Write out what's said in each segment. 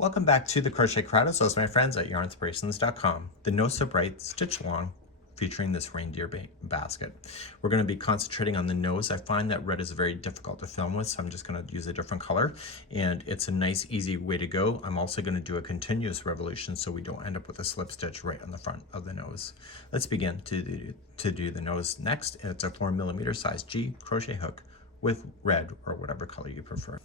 Welcome back to the Crochet Crowd. So, my friends at Yarnspirations.com. The No So Bright Stitch Along featuring this reindeer basket. We're going to be concentrating on the nose. I find that red is very difficult to film with, so I'm just going to use a different color, and it's a nice easy way to go. I'm also going to do a continuous revolution so we don't end up with a slip stitch right on the front of the nose. Let's begin to do the nose next. It's a 4mm size G crochet hook with red or whatever color you prefer.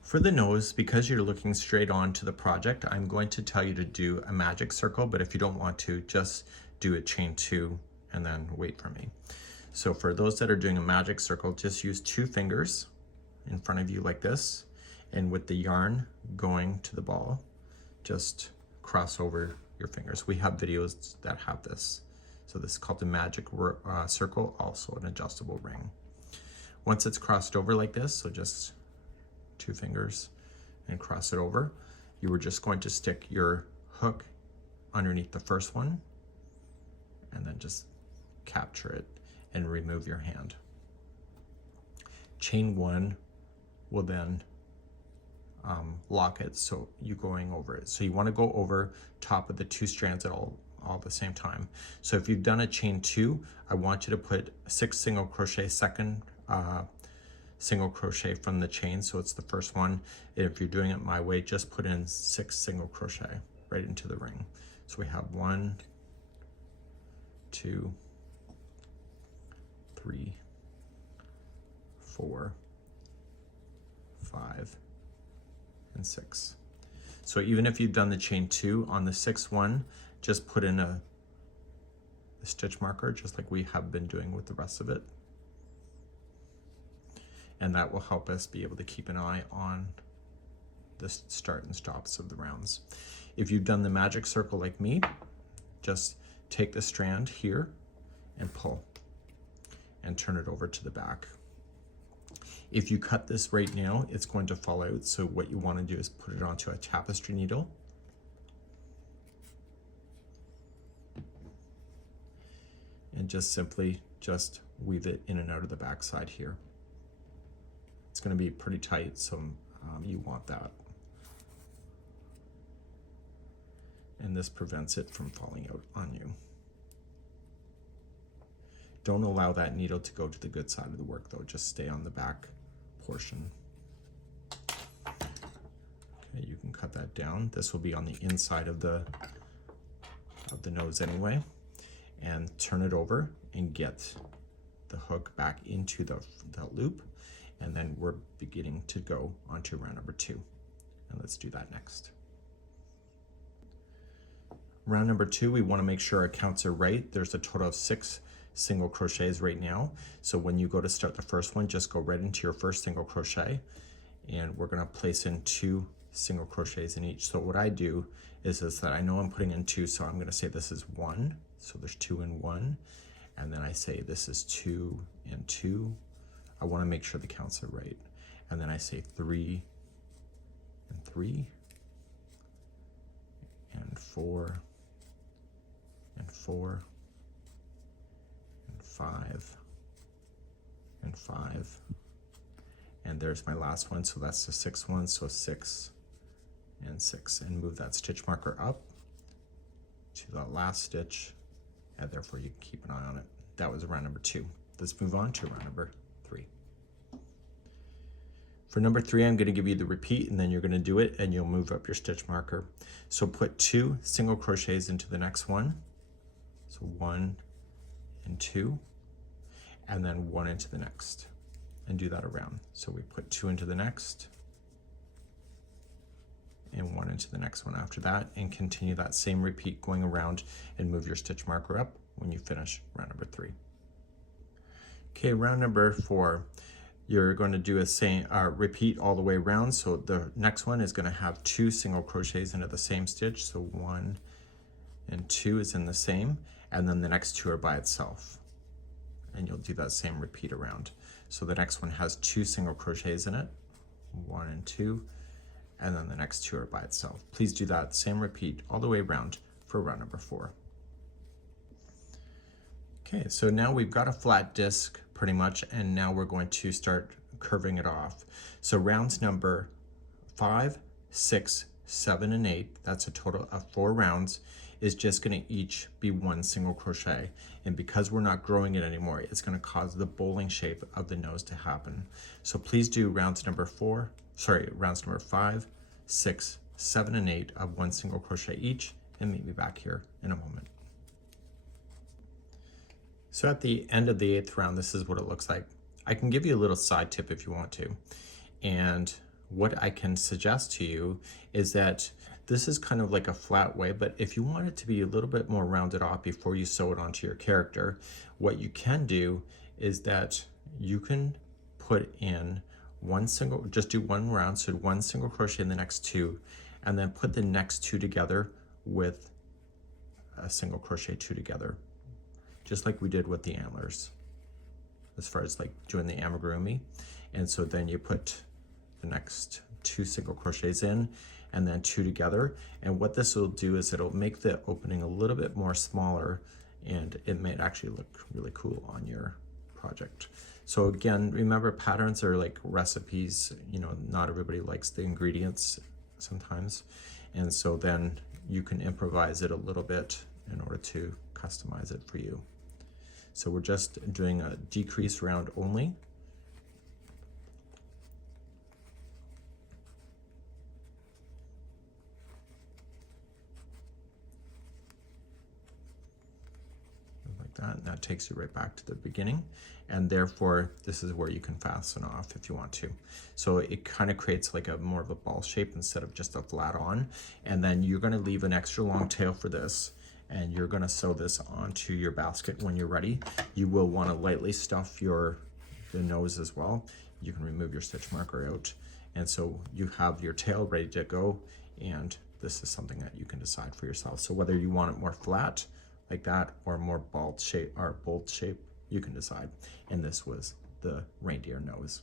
For the nose, because you're looking straight on to the project, I'm going to tell you to do a magic circle, but if you don't want to, just do a chain 2 and then wait for me. So for those that are doing a magic circle, just use 2 fingers in front of you like this, and with the yarn going to the ball, just cross over your fingers. We have videos that have this. So this is called the magic circle, also an adjustable ring. Once it's crossed over like this, so just 2 fingers and cross it over, you were just going to stick your hook underneath the first one and then just capture it and remove your hand. Chain 1 will then lock it, so you going over it. So you want to go over top of the 2 strands at all the same time. So if you've done a chain 2, I want you to put 6 single crochet second single crochet from the chain, so it's the first one. If you're doing it my way, just put in 6 single crochet right into the ring. So we have 1, 2, 3, 4, 5, and 6. So even if you've done the chain 2, on the 6th one, just put in a stitch marker, just like we have been doing with the rest of it. And that will help us be able to keep an eye on the start and stops of the rounds. If you've done the magic circle like me, just take the strand here and pull and turn it over to the back. If you cut this right now, it's going to fall out, so what you want to do is put it onto a tapestry needle and just simply just weave it in and out of the back side here. It's going to be pretty tight, so you want that. And this prevents it from falling out on you. Don't allow that needle to go to the good side of the work though, just stay on the back portion. Okay, you can cut that down. This will be on the inside of the nose anyway. And turn it over and get the hook back into the loop. And then we're beginning to go onto round number 2. And let's do that next. Round number 2, we want to make sure our counts are right. There's a total of 6 single crochets right now. So when you go to start the first one, just go right into your first single crochet. And we're going to place in 2 single crochets in each. So what I do is that I know I'm putting in 2, so I'm going to say this is 1. So there's 2 and 1. And then I say this is 2 and 2. I want to make sure the counts are right. And then I say 3 and 3 and 4 and 4 and 5 and 5. And there's my last one, so that's the 6th one, so 6 and 6. And move that stitch marker up to that last stitch, and therefore you can keep an eye on it. That was round number 2. Let's move on to round number 3. For number 3, I'm going to give you the repeat, and then you're going to do it and you'll move up your stitch marker. So put 2 single crochets into the next one. So 1 and 2, and then 1 into the next, and do that around. So we put 2 into the next and 1 into the next one after that, and continue that same repeat going around, and move your stitch marker up when you finish round number 3. Okay, round number 4. You're going to do a same repeat all the way around. So the next one is going to have 2 single crochets into the same stitch. So 1 and 2 is in the same, and then the next 2 are by itself. And you'll do that same repeat around. So the next one has 2 single crochets in it, 1 and 2, and then the next 2 are by itself. Please do that same repeat all the way around for round number 4. Okay, so now we've got a flat disc pretty much, and now we're going to start curving it off. So rounds number 5, 6, 7, and 8, that's a total of 4 rounds, is just going to each be 1 single crochet. And because we're not growing it anymore, it's going to cause the bowling shape of the nose to happen. So please do rounds number 5, 6, 7, and 8 of 1 single crochet each, and meet me back here in a moment. So at the end of the 8th round, this is what it looks like. I can give you a little side tip if you want to. And what I can suggest to you is that this is kind of like a flat way, but if you want it to be a little bit more rounded off before you sew it onto your character, what you can do is that you can put in just do 1 round, so 1 single crochet in the next 2, and then put the next 2 together with a single crochet 2 together, just like we did with the antlers, as far as like doing the amigurumi. And so then you put the next 2 single crochets in and then 2 together. And what this will do is it'll make the opening a little bit more smaller, and it may actually look really cool on your project. So again, remember, patterns are like recipes. You know, not everybody likes the ingredients sometimes. And so then you can improvise it a little bit in order to customize it for you. So we're just doing a decrease round only. And that takes you right back to the beginning, and therefore this is where you can fasten off if you want to. So it kind of creates like a more of a ball shape instead of just a flat on. And then you're going to leave an extra long tail for this, and you're going to sew this onto your basket when you're ready. You will want to lightly stuff the nose as well. You can remove your stitch marker out, and so you have your tail ready to go. And this is something that you can decide for yourself. So whether you want it more flat like that or more bold shape, you can decide. And this was the reindeer nose.